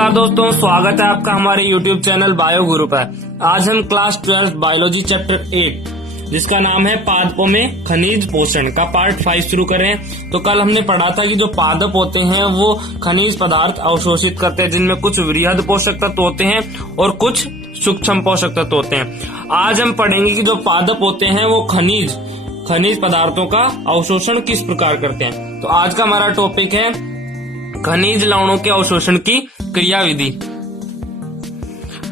नमस्कार दोस्तों, स्वागत है आपका हमारे YouTube चैनल बायो गुरु पर। आज हम क्लास 12 बायोलॉजी चैप्टर 8 जिसका नाम है पादपों में खनिज पोषण का पार्ट 5 शुरू करें। तो कल हमने पढ़ा था कि जो पादप होते हैं वो खनिज पदार्थ अवशोषित करते हैं, जिनमें कुछ वृहद पोषक तत्व होते हैं और कुछ सूक्ष्म पोषक तत्व होते हैं। आज हम पढ़ेंगे कि जो पादप होते हैं वो खनिज पदार्थों का अवशोषण किस प्रकार करते हैं। तो आज का हमारा टॉपिक है खनिज लवणों के अवशोषण की क्रियाविधि।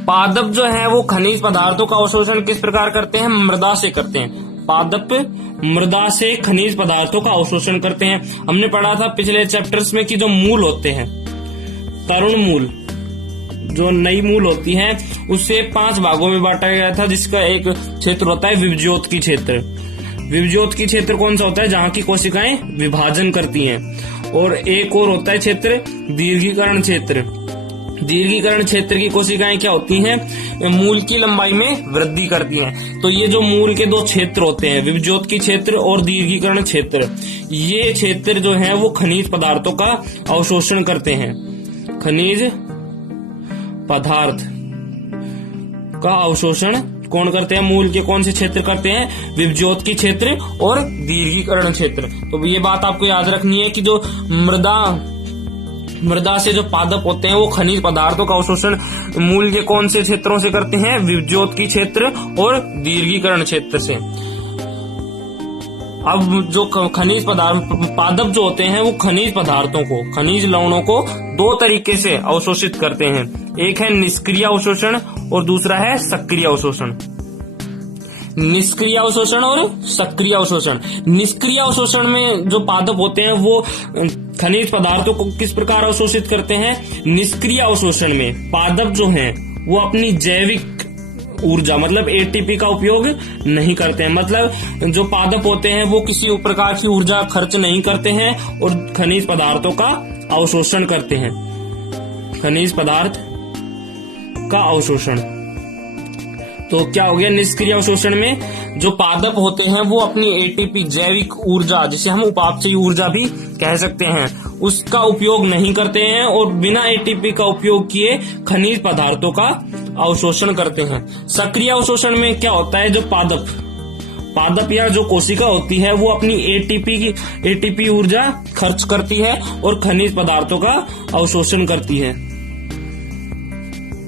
पादप जो है वो खनिज पदार्थों का अवशोषण किस प्रकार करते हैं? मृदा से करते हैं। पादप मृदा से खनिज पदार्थों का अवशोषण करते हैं। हमने पढ़ा था पिछले चैप्टर्स में कि जो मूल होते हैं, तरुण मूल, जो नई मूल होती है, उससे 5 भागों में बांटा गया था, जिसका एक क्षेत्र होता है विभज्योत क्षेत्र। विभज्योत क्षेत्र कौन सा होता है? जहाँ की कोशिकाएं विभाजन करती हैं। और एक और होता है क्षेत्र दीर्घीकरण क्षेत्र। दीर्घीकरण क्षेत्र की कोशिकाएं क्या होती हैं? मूल की लंबाई में वृद्धि करती हैं। तो ये जो मूल के 2 क्षेत्र होते हैं, विभज्योत क्षेत्र और दीर्घीकरण क्षेत्र, ये क्षेत्र जो है वो खनिज पदार्थों का अवशोषण करते हैं। खनिज पदार्थ का अवशोषण कौन करते हैं? मूल के कौन से क्षेत्र करते हैं? विभज्योत क्षेत्र और दीर्घीकरण क्षेत्र। तो ये बात आपको याद रखनी है कि जो मृदा से जो पादप होते हैं वो खनिज पदार्थों का अवशोषण मूल के कौन से क्षेत्रों से करते हैं? विभज्योत क्षेत्र और दीर्घीकरण क्षेत्र से। अब जो खनिज पदार्थ पादप जो होते हैं वो खनिज पदार्थों को, खनिज लवणों को 2 तरीके से अवशोषित करते हैं। एक है निष्क्रिय अवशोषण और दूसरा है सक्रिय अवशोषण। निष्क्रिय अवशोषण और सक्रिय अवशोषण। निष्क्रिय अवशोषण में जो पादप होते हैं वो खनिज पदार्थों को किस प्रकार अवशोषित करते हैं? निष्क्रिय अवशोषण में पादप जो हैं वो अपनी जैविक ऊर्जा मतलब एटीपी का उपयोग नहीं करते हैं। मतलब जो पादप होते हैं वो किसी प्रकार की ऊर्जा खर्च नहीं करते हैं और खनिज पदार्थों का अवशोषण करते हैं। खनिज पदार्थ का अवशोषण। तो क्या हो गया? निष्क्रिय अवशोषण में जो पादप होते हैं वो अपनी एटीपी जैविक ऊर्जा, जिसे हम उपापचयी ऊर्जा भी कह सकते हैं, उसका उपयोग नहीं करते हैं और बिना एटीपी का उपयोग किए खनिज पदार्थों का अवशोषण करते हैं। सक्रिय अवशोषण में क्या होता है? जो पादप या जो कोशिका होती है वो अपनी एटीपी ऊर्जा खर्च करती है और खनिज पदार्थों का अवशोषण करती है।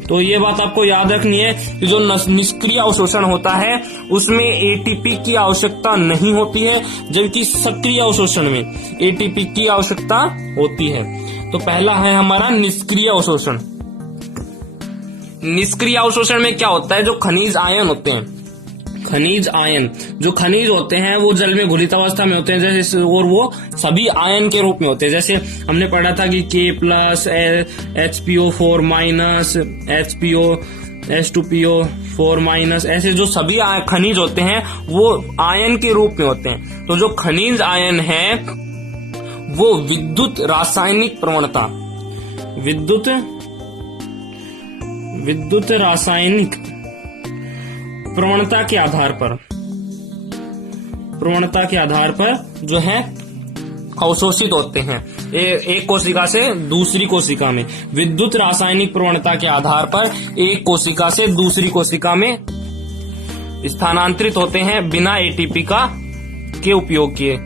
तो ये बात आपको याद रखनी है कि जो निष्क्रिय अवशोषण होता है उसमें एटीपी की आवश्यकता नहीं होती है, जबकि सक्रिय अवशोषण में एटीपी की आवश्यकता होती है। तो पहला है हमारा निष्क्रिय अवशोषण। निष्क्रिय अवशोषण में क्या होता है? जो खनिज आयन होते हैं, खनिज आयन, जो खनिज होते हैं वो जल में घुलित अवस्था में होते हैं, जैसे, और वो सभी आयन के रूप में होते हैं। जैसे हमने पढ़ा था कि K+, HPO4-, HPO, H2PO4-, ऐसे जो सभी खनिज होते हैं वो आयन के रूप में होते हैं। तो जो खनिज आयन है वो विद्युत रासायनिक रासायनिक प्रवणता के आधार पर जो है अवशोषित होते हैं एक कोशिका से दूसरी कोशिका में। विद्युत रासायनिक प्रवणता के आधार पर एक कोशिका से दूसरी कोशिका में स्थानांतरित होते हैं बिना एटीपी के उपयोग किए।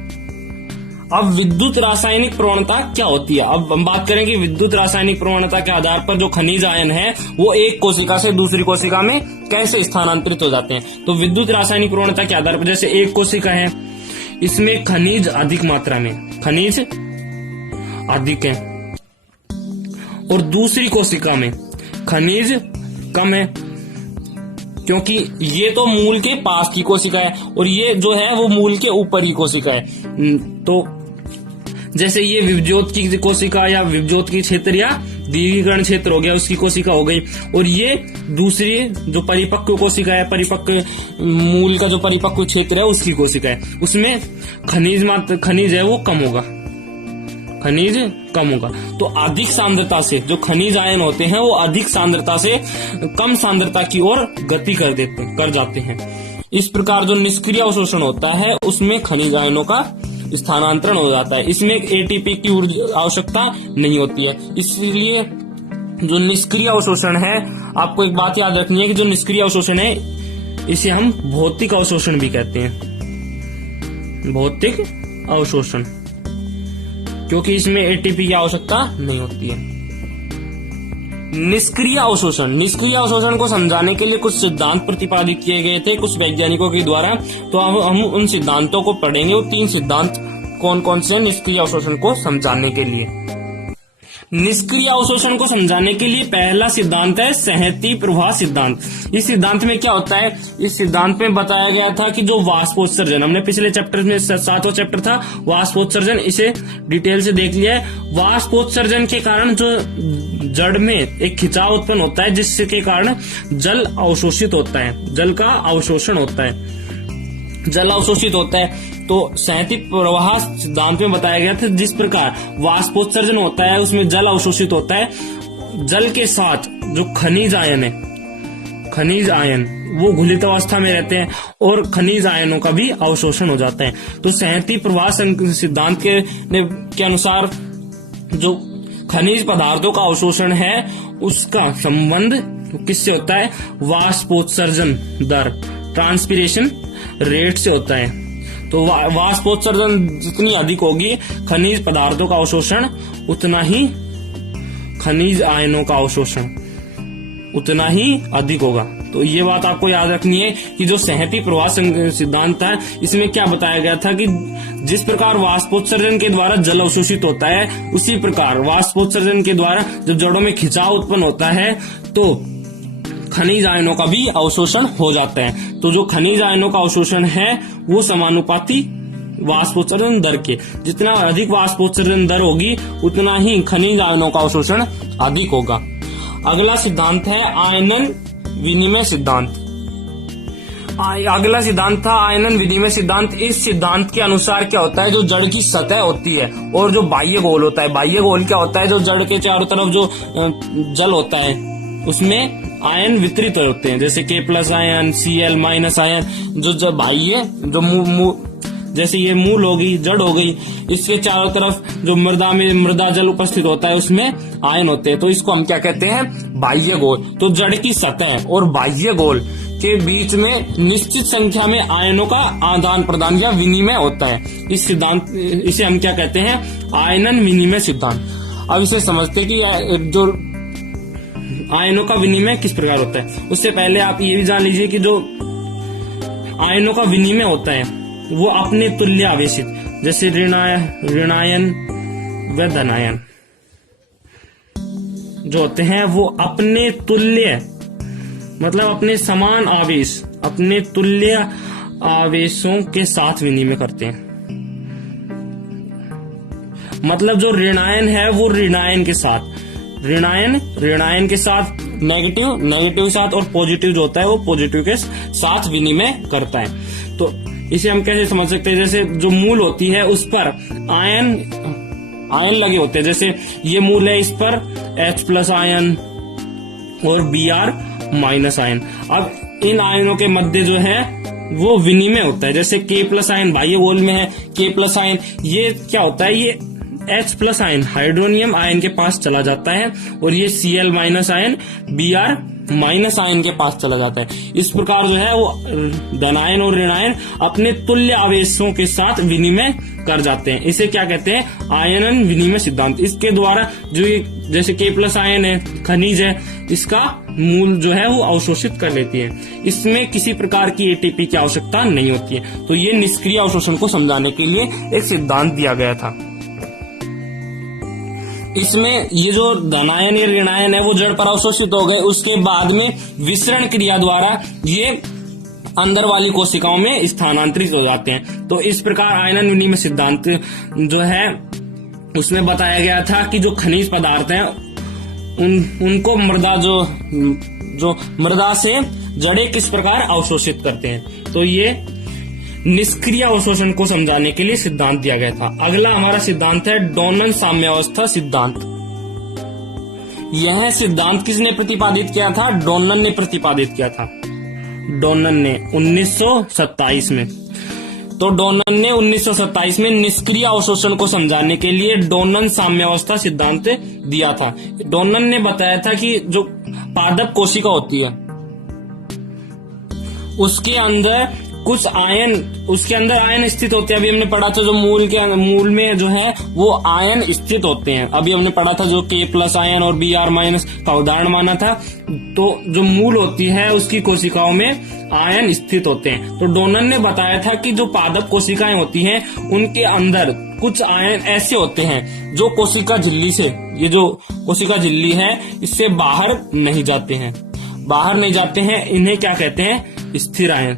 अब विद्युत रासायनिक प्रवणता क्या होती है? अब हम बात करें कि विद्युत रासायनिक प्रवणता के आधार पर जो खनिज आयन है वो एक कोशिका से दूसरी कोशिका में कैसे स्थानांतरित हो जाते हैं। तो विद्युत रासायनिक प्रवणता के आधार पर, जैसे एक कोशिका है, इसमें खनिज अधिक मात्रा में, खनिज अधिक है, और दूसरी कोशिका में खनिज कम है, क्योंकि ये तो मूल के पास की कोशिका है और ये जो है वो मूल के ऊपर की कोशिका है। तो जैसे ये विभज्योत की कोशिका या विभज्योत की क्षेत्र या दीर्घीकरण क्षेत्र हो गया, उसकी कोशिका हो गई, और ये दूसरी जो परिपक्व कोशिका है, परिपक्व मूल का जो परिपक्व क्षेत्र है उसकी कोशिका है, उसमें खनिज है वो कम होगा, खनिज कम होगा। तो अधिक सांद्रता से जो खनिज आयन होते हैं वो अधिक सांद्रता से कम सांद्रता की ओर गति कर जाते हैं। इस प्रकार जो निष्क्रिय अवशोषण होता है उसमें खनिज आयनों का स्थानांतरण हो जाता है। इसमें एटीपी की आवश्यकता नहीं होती है, इसलिए जो निष्क्रिय अवशोषण है, आपको एक बात याद रखनी है कि जो निष्क्रिय अवशोषण है इसे हम भौतिक अवशोषण भी कहते हैं, भौतिक अवशोषण, क्योंकि इसमें एटीपी की आवश्यकता नहीं होती है। निष्क्रिय अवशोषण, निष्क्रिय अवशोषण को समझाने के लिए कुछ सिद्धांत प्रतिपादित किए गए थे कुछ वैज्ञानिकों के द्वारा, तो हम उन सिद्धांतों को पढ़ेंगे। वो 3 सिद्धांत कौन कौन से निष्क्रिय अवशोषण को समझाने के लिए। निष्क्रिय अवशोषण को समझाने के लिए पहला सिद्धांत है संहति प्रवाह सिद्धांत। इस सिद्धांत में क्या होता है, इस सिद्धांत में बताया गया था कि जो वाष्पोत्सर्जन, हमने पिछले चैप्टर में 7वां चैप्टर था वाष्पोत्सर्जन, इसे डिटेल से देख लिया है। वाष्पोत्सर्जन के कारण जो जड़ में एक खिंचाव उत्पन्न होता है, जिसके कारण जल अवशोषित होता है, जल का अवशोषण होता है, जल अवशोषित होता है। तो संहति प्रवाह सिद्धांत में बताया गया था जिस प्रकार वाष्पोत्सर्जन होता है उसमें जल अवशोषित होता है, जल के साथ जो खनिज आयन है, खनिज आयन वो घुलित अवस्था में रहते हैं और खनिज आयनों का भी अवशोषण हो जाता है। तो संहति प्रवाह सिद्धांत के अनुसार जो खनिज पदार्थों का अवशोषण है उसका संबंध किससे होता है, वाष्पोत्सर्जन दर, ट्रांसपिरेशन रेट से होता है। तो वाष्पोत्सर्जन जितनी अधिक होगी खनिज पदार्थों का अवशोषण उतना ही, खनिज आयनों का अवशोषण उतना ही अधिक होगा। तो ये बात आपको याद रखनी है कि जो संहति प्रवाह सिद्धांत है इसमें क्या बताया गया था कि जिस प्रकार वाष्पोत्सर्जन के द्वारा जल अवशोषित होता है उसी प्रकार वाष्पोत्सर्जन के द्वारा जब जड़ों में खिंचाव उत्पन्न होता है तो खनिज आयनों का भी अवशोषण हो जाता है। तो जो खनिज आयनों का अवशोषण है वो समानुपाती वाष्पोत्सर्जन दर के, जितना अधिक वाष्पोत्सर्जन दर होगी उतना ही खनिज आयनों का अवशोषण अधिक होगा। अगला सिद्धांत है आयनन विनिमय सिद्धांत। अगला सिद्धांत था आयनन विनिमय सिद्धांत। इस सिद्धांत के अनुसार क्या होता है, जो जड़ की सतह होती है और जो बाह्य गोल होता है, बाह्य गोल क्या होता है, जो जड़ के चारों तरफ जो जल होता है उसमें आयन वितरित होते हैं, जैसे K+ आयन, Cl- आयन, जो बाह्य जो जैसे ये मूल होगी, जड़ हो गई, इसके चारों तरफ जो मृदा जल उपस्थित होता है उसमें आयन होते हैं। तो इसको हम क्या कहते हैं, बाह्य गोल। तो जड़ की सतह और बाह्य गोल के बीच में निश्चित संख्या में आयनों का आदान प्रदान या विनिमय होता है। इस सिद्धांत, इसे हम क्या कहते हैं, आयनन विनिमय सिद्धांत। अब इसे समझते हैं कि जो आयनों का विनिमय किस प्रकार होता है। उससे पहले आप ये भी जान लीजिए कि जो आयनों का विनिमय होता है वो अपने तुल्य आवेशित, जैसे ऋणायन व धनायन जो होते हैं वो अपने तुल्य, मतलब अपने समान आवेश, अपने तुल्य आवेशों के साथ विनिमय करते हैं। मतलब जो ऋणायन है वो ऋणायन के साथ, ऋणायन के साथ, नेगेटिव के साथ, और पॉजिटिव जो होता है वो पॉजिटिव के साथ विनिमय करता है। तो इसे हम कैसे समझ सकते हैं, जैसे जो मूल होती है उस पर आयन लगे होते हैं, जैसे ये मूल है, इस पर H+ आयन और Br- आयन। अब इन आयनों के मध्य जो है वो विनिमय होता है, जैसे K+ आयन बाह्य गोल में है, K+ आयन ये क्या होता है, ये H+ आयन हाइड्रोनियम आयन के पास चला जाता है और ये Cl- आयन Br- आयन के पास चला जाता है। इस प्रकार जो है वो धनायन और ऋणायन अपने तुल्य आवेशों के साथ विनिमय कर जाते हैं। इसे क्या कहते हैं, आयनन विनिमय सिद्धांत। इसके द्वारा जो ये जैसे K+ आयन है, खनिज है, इसका मूल जो है वो अवशोषित कर लेती है। इसमें किसी प्रकार की एटीपी की आवश्यकता नहीं होती है। तो ये निष्क्रिय अवशोषण को समझाने के लिए एक सिद्धांत दिया गया था। इसमें ये जो धनायन या ऋणायन है वो जड़ पर अवशोषित हो गए, उसके बाद में विसरण क्रिया द्वारा ये अंदर वाली कोशिकाओं में स्थानांतरित हो जाते हैं। तो इस प्रकार आयनन विनिमय सिद्धांत जो है उसमें बताया गया था कि जो खनिज पदार्थ हैं उनको मृदा से जड़ें किस प्रकार अवशोषित करते हैं। तो ये निष्क्रिय अवशोषण को समझाने के लिए सिद्धांत दिया गया था। अगला हमारा सिद्धांत है डोनन साम्यावस्था सिद्धांत। यह सिद्धांत किसने प्रतिपादित किया था, डोनन ने प्रतिपादित किया था, डोनन ने 1927 में। तो डोनन ने 1927 में निष्क्रिय अवशोषण को समझाने के लिए डोनन साम्यावस्था सिद्धांत दिया था। डोनन ने बताया था कि जो पादप कोशिका होती है उसके अंदर आयन स्थित होते हैं। अभी हमने पढ़ा था जो मूल में जो है वो आयन स्थित होते हैं। अभी हमने पढ़ा था जो K+ आयन और Br- का उदाहरण माना था। तो जो मूल होती है उसकी कोशिकाओं में आयन स्थित होते हैं। तो डोनन ने बताया था कि जो पादप कोशिकाएं होती हैं उनके अंदर कुछ आयन ऐसे होते हैं जो कोशिका झिल्ली से, ये जो कोशिका झिल्ली है इससे बाहर नहीं जाते हैं। इन्हें क्या कहते हैं? स्थिर आयन।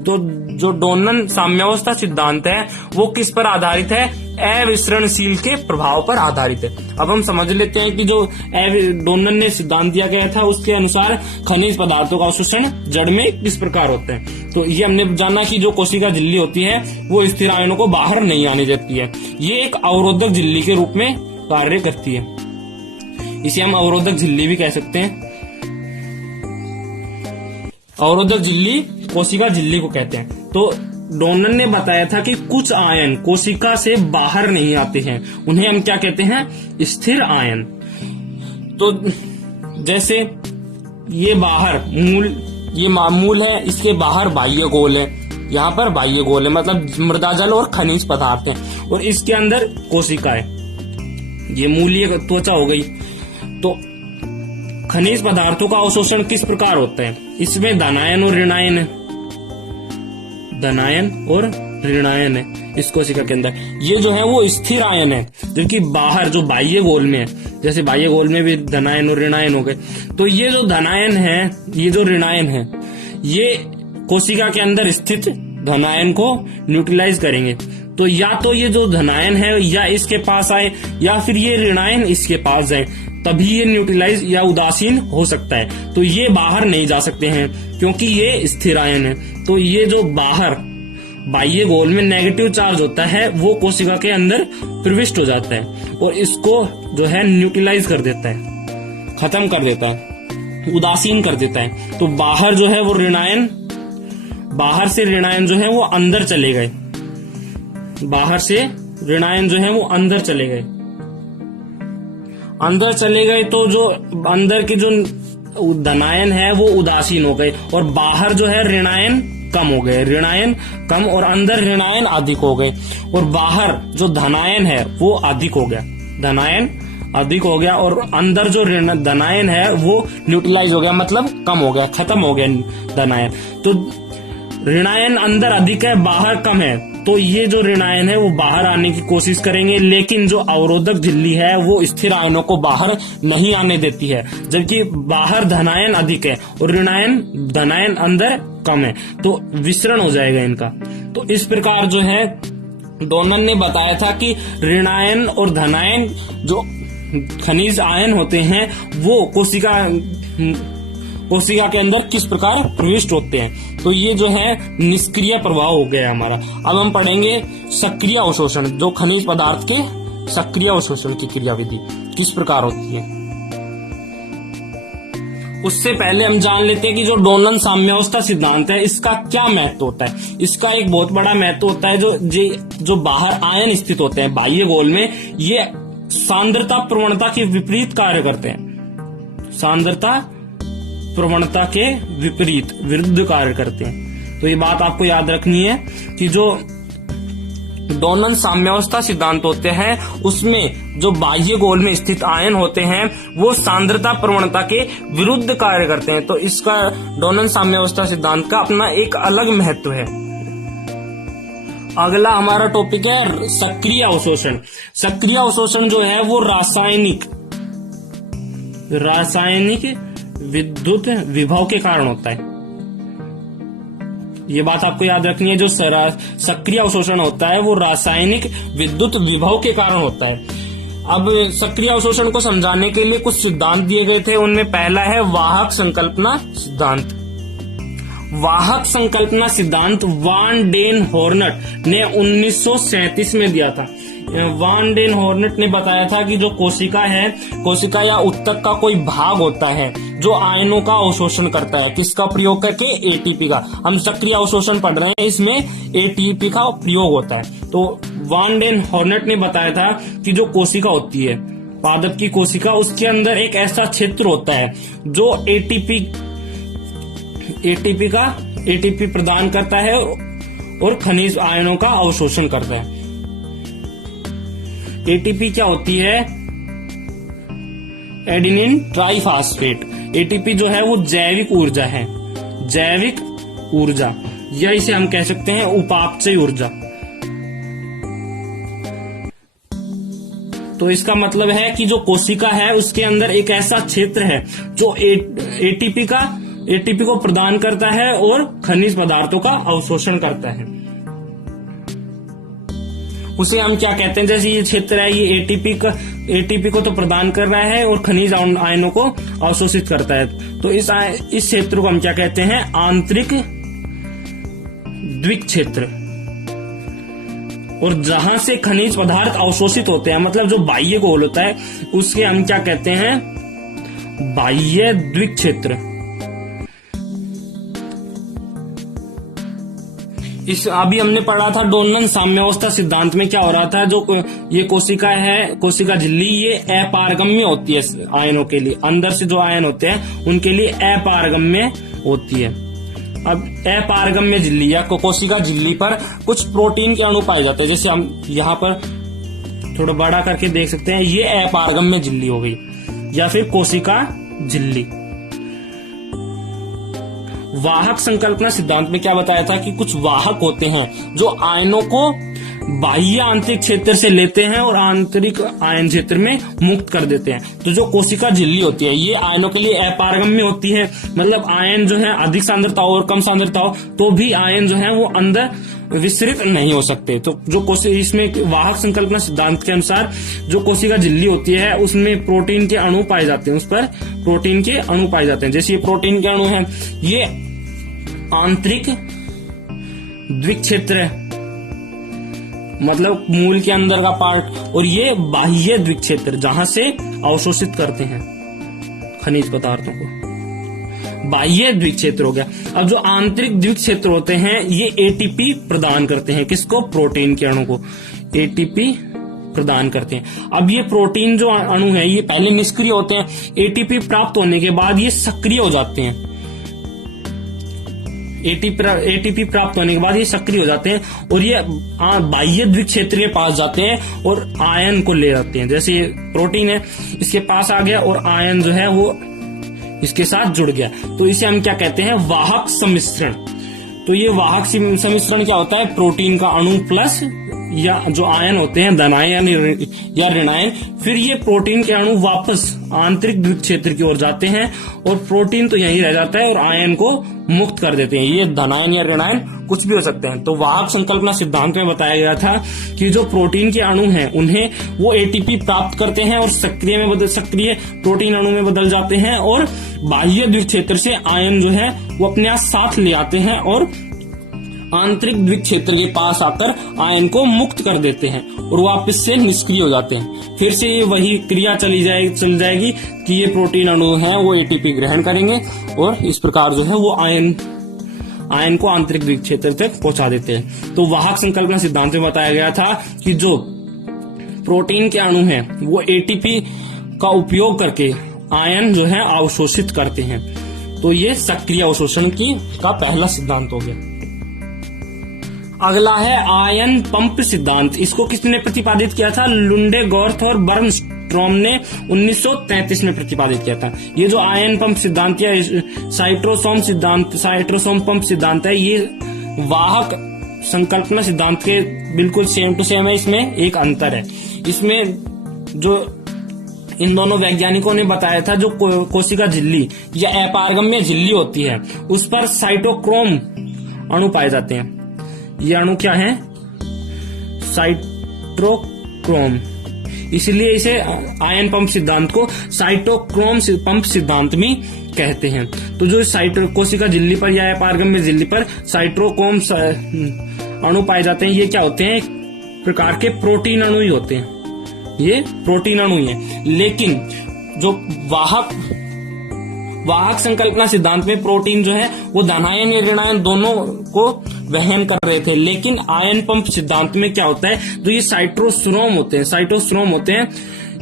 तो जो डोनन साम्यावस्था सिद्धांत है वो किस पर आधारित है? अविसरणशील के प्रभाव पर आधारित है। अब हम समझ लेते हैं कि जो डोनन ने सिद्धांत दिया गया था उसके अनुसार खनिज पदार्थों का अवशोषण जड़ में किस प्रकार होता है। तो ये हमने जाना कि जो कोशिका झिल्ली होती है वो स्थिर आयनों को बाहर नहीं आने देती है। ये एक अवरोधक झिल्ली के रूप में कार्य करती है। इसे हम अवरोधक झिल्ली भी कह सकते हैं। अवरोधक झिल्ली कोशिका झिल्ली को कहते हैं। तो डोनन ने बताया था कि कुछ आयन कोशिका से बाहर नहीं आते हैं, उन्हें हम क्या कहते हैं? स्थिर आयन। तो जैसे ये बाहर मूल है, इसके बाहर बाह्य गोल है, यहाँ पर बाह्य गोल है मतलब मृदा जल और खनिज पदार्थ हैं, और इसके अंदर कोशिका है। ये मूलीय त्वचा हो गई। तो खनिज पदार्थों का अवशोषण किस प्रकार होता है? इसमें धनायन और ऋणायन है इस कोशिका के अंदर। ये जो है वो स्थिर आयन है, जबकि बाहर जो बाह्य गोल में है, जैसे बाह्य गोल में भी धनायन और ऋणायन हो गए। तो ये जो धनायन है, ये जो ऋणायन है, ये कोशिका के अंदर स्थित धनायन को न्यूट्रलाइज करेंगे। तो या तो ये जो धनायन है या इसके पास आए या फिर ये ऋणायन इसके पास जाए, तभी ये न्यूट्रलाइज या उदासीन हो सकता है। तो ये बाहर नहीं जा सकते हैं क्योंकि ये स्थिर आयन है। तो ये जो बाहर बाह्य गोल में नेगेटिव चार्ज होता है वो कोशिका के अंदर प्रविष्ट हो जाता है और इसको जो है न्यूट्रलाइज कर देता है, खत्म कर देता है, उदासीन कर देता है। तो बाहर जो है वो बाहर से ऋणायन जो है वो अंदर चले गए, अंदर चले गए। तो जो अंदर के जो धनायन है वो उदासीन हो गए और बाहर जो है ऋणायन कम हो गए, ऋणायन कम और अंदर ऋणायन अधिक हो गए। और बाहर जो धनायन है वो अधिक हो गया, धनायन अधिक हो गया और अंदर जो धनायन है वो न्यूट्रलाइज हो गया, मतलब कम हो गया, खत्म हो गया धनायन। तो ऋणायन अंदर अधिक है, बाहर कम है, तो ये जो ऋणायन है वो बाहर आने की कोशिश करेंगे, लेकिन जो अवरोधक झिल्ली है वो स्थिर आयनों को बाहर नहीं आने देती है, जबकि बाहर धनायन अधिक है और धनायन अंदर कम है, तो विसरण हो जाएगा इनका। तो इस प्रकार जो है डोनन ने बताया था कि ऋणायन और धनायन जो खनिज आयन होते हैं वो कोशिका के अंदर किस प्रकार प्रविष्ट होते हैं। तो ये जो है निष्क्रिय प्रभाव हो गया हमारा। अब हम पढ़ेंगे सक्रिय अवशोषण, जो खनिज पदार्थ के सक्रिय अवशोषण की क्रियाविधि किस प्रकार होती है। उससे पहले हम जान लेते हैं कि जो डोनन साम्यावस्था सिद्धांत है इसका क्या महत्व होता है। इसका एक बहुत बड़ा महत्व होता है जो बाहर आयन स्थित होते हैं बाह्य गोल में, ये सांद्रता प्रवणता के विपरीत कार्य करते हैं, सांद्रता प्रवणता के विरुद्ध कार्य करते हैं। तो ये बात आपको याद रखनी है कि जो डोनन साम्यावस्था सिद्धांत होते हैं उसमें जो बाह्य गोल में स्थित आयन होते हैं वो सांद्रता प्रवणता के विरुद्ध कार्य करते हैं। तो इसका डोनन साम्यावस्था सिद्धांत का अपना एक अलग महत्व है। अगला हमारा टॉपिक है सक्रिय अवशोषण। सक्रिय अवशोषण जो है वो रासायनिक विद्युत विभव के कारण होता है। ये बात आपको याद रखनी है, जो सक्रिय अवशोषण होता है वो रासायनिक विद्युत विभव के कारण होता है। अब सक्रिय अवशोषण को समझाने के लिए कुछ सिद्धांत दिए गए थे, उनमें पहला है वाहक संकल्पना सिद्धांत। वाहक संकल्पना सिद्धांत वान डेन हॉर्नट ने 1937 में दिया था। वान डेन हॉर्नेट ने बताया था कि जो कोशिका है, कोशिका या उत्तक का कोई भाग होता है जो आयनों का अवशोषण करता है, किसका प्रयोग करके, एटीपी का। हम सक्रिय अवशोषण पढ़ रहे हैं, इसमें एटीपी का प्रयोग होता है। तो वान डेन हॉर्नेट ने बताया था कि जो कोशिका होती है, पादप की कोशिका, उसके अंदर एक ऐसा क्षेत्र होता है जो एटीपी प्रदान करता है और खनिज आयनों का अवशोषण करता है। एटीपी क्या होती है? Adenine triphosphate. एटीपी जो है वो जैविक ऊर्जा है, जैविक ऊर्जा, या इसे हम कह सकते हैं उपापचय ऊर्जा। तो इसका मतलब है कि जो कोशिका है उसके अंदर एक ऐसा क्षेत्र है जो एटीपी को प्रदान करता है और खनिज पदार्थों का अवशोषण करता है। उसे हम क्या कहते हैं? जैसे ये क्षेत्र है, ये एटीपी को तो प्रदान कर रहा है और खनिज आयनों को अवशोषित करता है। तो इस क्षेत्र को हम क्या कहते हैं? आंतरिक द्विक क्षेत्र। और जहां से खनिज पदार्थ अवशोषित होते हैं, मतलब जो बाह्य गोल होता है, उसके हम क्या कहते हैं? बाह्य द्विक क्षेत्र। अभी हमने पढ़ा था डोनलन साम्यावस्था सिद्धांत में क्या हो रहा था, जो ये कोशिका है, कोशिका झिल्ली, ये अपारगम्य होती है आयनों के लिए। अंदर से जो आयन होते हैं उनके लिए अपारगम्य होती है। अब अपारगम्य झिल्ली या कोशिका झिल्ली पर कुछ प्रोटीन के अणु पाए जाते हैं, जैसे हम यहाँ पर थोड़ा बड़ा करके देख सकते हैं, ये अपारगम्य झिल्ली हो गई या फिर कोशिका झिल्ली। वाहक संकल्पना सिद्धांत में क्या बताया था कि कुछ वाहक होते हैं जो आयनों को बाह्य आंतरिक क्षेत्र से लेते हैं और आंतरिक आयन क्षेत्र में मुक्त कर देते हैं। तो जो कोशिका झिल्ली होती है ये आयनों के लिए अपारगम्य होती है, मतलब आयन जो है अधिक सांद्रता हो और कम सांद्रता हो तो भी आयन जो है वो अंदर विस्तृत नहीं हो सकते। तो जो इसमें वाहक संकल्पना सिद्धांत के अनुसार जो कोशिका झिल्ली होती है उसमें प्रोटीन के अणु पाए जाते हैं, उस पर प्रोटीन के अणु पाए जाते हैं। जैसे ये प्रोटीन के अणु है, ये आंतरिक द्विक क्षेत्र है, मतलब मूल के अंदर का पार्ट, और ये बाह्य द्विक क्षेत्र जहां से अवशोषित करते हैं खनिज पदार्थों को, बाह्य द्विक क्षेत्र हो गया। अब जो आंतरिक द्विक क्षेत्र होते हैं ये एटीपी प्रदान करते हैं, किसको? प्रोटीन के अणु को एटीपी प्रदान करते हैं। अब ये प्रोटीन जो अणु है ये पहले निष्क्रिय होते हैं, एटीपी प्राप्त होने के बाद ये सक्रिय हो जाते हैं। एटीपी प्राप्त होने के बाद ये सक्रिय हो जाते हैं और ये बाह्य द्विक क्षेत्र के पास जाते हैं और आयन को ले जाते हैं। जैसे ये प्रोटीन है, इसके पास आ गया और आयन जो है वो इसके साथ जुड़ गया, तो इसे हम क्या कहते हैं? वाहक सम्मिश्रण। तो ये वाहक सम्मिश्रण क्या होता है? प्रोटीन का अणु प्लस या जो आयन होते हैं धनायन या ऋणायन, फिर ये प्रोटीन के अणु वापस आंतरिक द्विक क्षेत्र की ओर जाते हैं और प्रोटीन तो यहीं रह जाता है और आयन को मुक्त कर देते हैं। ये धनायन या ऋणायन कुछ भी हो सकते हैं। तो वाहक संकल्पना सिद्धांत में बताया गया था कि जो प्रोटीन के अणु हैं उन्हें वो एटीपी प्राप्त करते हैं और सक्रिय प्रोटीन अणु में बदल जाते हैं और बाह्य द्विक क्षेत्र से आयन जो है वो अपने साथ ले आते हैं और आंतरिक द्विक क्षेत्र के पास आकर आयन को मुक्त कर देते हैं और वापस से निष्क्रिय हो जाते हैं। फिर से ये वही क्रिया चल जाएगी कि ये प्रोटीन अणु है वो एटीपी ग्रहण करेंगे और इस प्रकार जो है वो आयन को आंतरिक द्विक क्षेत्र तक पहुंचा देते हैं। तो वाहक संकल्पना सिद्धांत में बताया गया था कि जो प्रोटीन के अणु हैं वो एटीपी का उपयोग करके आयन जो है अवशोषित करते हैं। तो ये सक्रिय अवशोषण का पहला सिद्धांत हो गया। अगला है आयन पंप सिद्धांत। इसको किसने प्रतिपादित किया था? लुंडेगॉर्थ और बर्नस्ट्रॉम ने 1933 में प्रतिपादित किया था। ये जो आयन पंप सिद्धांत या साइट्रोसोम पंप सिद्धांत है ये वाहक संकल्पना सिद्धांत के बिल्कुल सेम टू सेम है। इसमें एक अंतर है, इसमें जो इन दोनों वैज्ञानिकों ने बताया था जो कोशिका झिल्ली या अपारगम्य झिल्ली होती है उस पर साइटोक्रोम अणु पाए जाते हैं। ये अणु क्या है? साइटोक्रोम, इसलिए इसे आयन पंप सिद्धांत को साइटोक्रोम पंप सिद्धांत में कहते हैं। तो जो कोशिका झिल्ली पर या अपारगम्य झिल्ली पर साइटोक्रोम अणु पाए जाते हैं ये क्या होते हैं? प्रकार के प्रोटीन अणु ही होते हैं, ये प्रोटीन अणु ही है। लेकिन जो वाहक संकल्पना सिद्धांत में प्रोटीन जो है वो धनायन या ऋणायन दोनों को वहन कर रहे थे। लेकिन आयन पंप सिद्धांत में क्या होता है, जो ये साइटोस्ट्रोम होते हैं,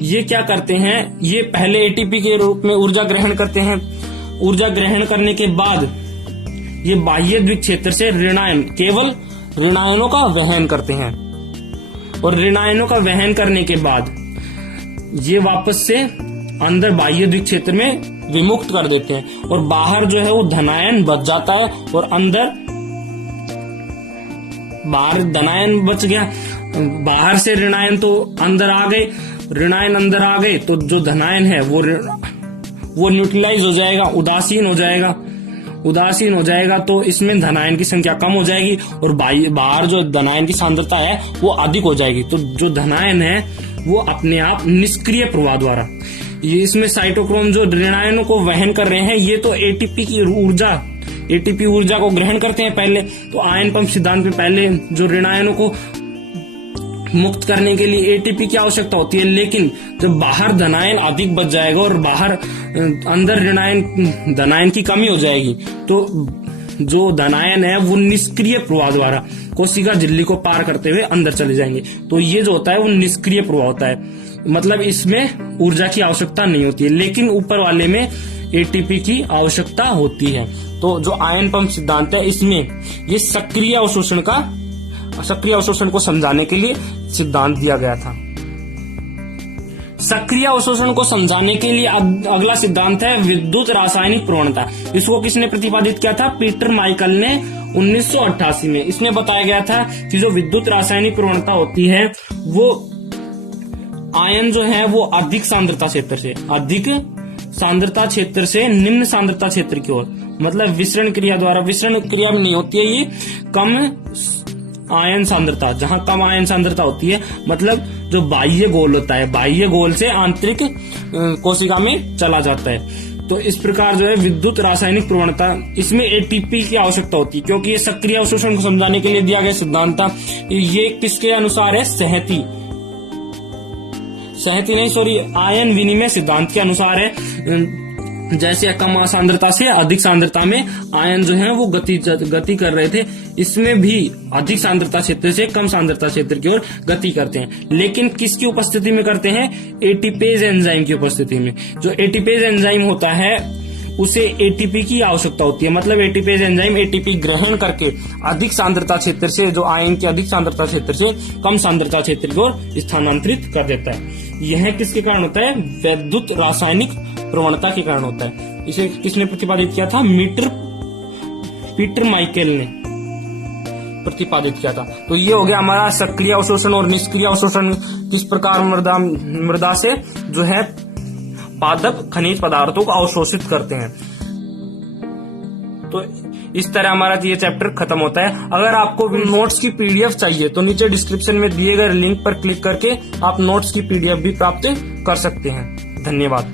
ये क्या करते हैं, ये पहले एटीपी के रूप में ऊर्जा ग्रहण करते हैं। ऊर्जा ग्रहण करने के बाद ये बाह्य द्विक क्षेत्र से केवल ऋणायनों का वहन करते हैं, और ऋणायनों का वहन करने के बाद ये वापस से अंदर बाह्य द्विक क्षेत्र में विमुक्त कर देते हैं, और बाहर जो है वो धनायन बच जाता है, और अंदर बाहर धनायन बच गया, बाहर से ऋणायन तो अंदर आ गए, ऋणायन अंदर आ गए तो जो धनायन है वो न्यूट्रलाइज हो जाएगा, उदासीन हो जाएगा, तो इसमें धनायन की संख्या कम हो जाएगी, और बाहर जो धनायन की सांद्रता है वो अधिक हो जाएगी। तो जो धनायन है वो अपने आप निष्क्रिय प्रवाह द्वारा, ये इसमें साइटोक्रोम जो ऋणायनों को वहन कर रहे हैं, ये तो एटीपी ऊर्जा को ग्रहण करते हैं पहले। तो आयन पंप सिद्धांत में पहले जो ऋणायनों को मुक्त करने के लिए एटीपी की आवश्यकता होती है, लेकिन जब बाहर धनायन अधिक बच जाएगा और बाहर अंदर धनायन की कमी हो जाएगी, तो जो धनायन है वो निष्क्रिय प्रवाह द्वारा कोशिका झिल्ली को पार करते हुए अंदर चले जाएंगे। तो ये जो होता है वो निष्क्रिय प्रवाह होता है, मतलब इसमें ऊर्जा की आवश्यकता नहीं होती है। लेकिन ऊपर वाले में एटीपी की आवश्यकता होती है। तो जो आयन पंप सिद्धांत है, इसमें ये सक्रिय अवशोषण को समझाने के लिए सिद्धांत दिया गया था। सक्रिय अवशोषण को समझाने के लिए अगला सिद्धांत है विद्युत रासायनिक प्रवणता। इसको किसने प्रतिपादित किया था? पीटर माइकल ने 1988 में। इसमें बताया गया था कि जो विद्युत रासायनिक प्रवणता होती है वो आयन जो है वो अधिक सांद्रता क्षेत्र से निम्न सांद्रता क्षेत्र की ओर, मतलब विसरण क्रिया द्वारा, विसरण क्रिया में नहीं होती है ये, कम आयन सांद्रता, जहां कम आयन सांद्रता होती है, मतलब जो बाह्य गोल होता है, बाह्य गोल से आंतरिक कोशिका में चला जाता है। तो इस प्रकार जो है विद्युत रासायनिक प्रवणता, इसमें एटीपी की आवश्यकता होती है, क्योंकि ये सक्रिय अवशोषण को समझाने के लिए दिया गया सिद्धांत था। ये किसके अनुसार है? आयन विनिमय सिद्धांत के अनुसार है। जैसे कम सांद्रता से अधिक सांद्रता में आयन जो है वो गति कर रहे थे, इसमें भी अधिक सांद्रता क्षेत्र से कम सांद्रता क्षेत्र की ओर गति करते हैं। लेकिन किसकी उपस्थिति में करते हैं? एटीपेज एंजाइम की उपस्थिति में। जो एटीपेज एंजाइम होता है उसे एटीपी की आवश्यकता होती है, मतलब एटीपेज एंजाइम एटीपी ग्रहण करके अधिक सांद्रता क्षेत्र से, जो आयन की अधिक सांद्रता क्षेत्र से कम सांद्रता क्षेत्र की ओर स्थानांतरित कर देता है। यह किसके कारण होता है? विद्युत रासायनिक प्रवणता के कारण होता है। इसे किसने प्रतिपादित किया था? पीटर माइकल ने प्रतिपादित किया था। तो ये हो गया हमारा सक्रिय अवशोषण और निष्क्रिय अवशोषण, किस प्रकार मृदा से जो है पादप खनिज पदार्थों को अवशोषित करते हैं। तो इस तरह हमारा ये चैप्टर खत्म होता है। अगर आपको नोट्स की पीडीएफ चाहिए तो नीचे डिस्क्रिप्शन में दिए गए लिंक पर क्लिक करके आप नोट्स की पीडीएफ भी प्राप्त कर सकते हैं। धन्यवाद।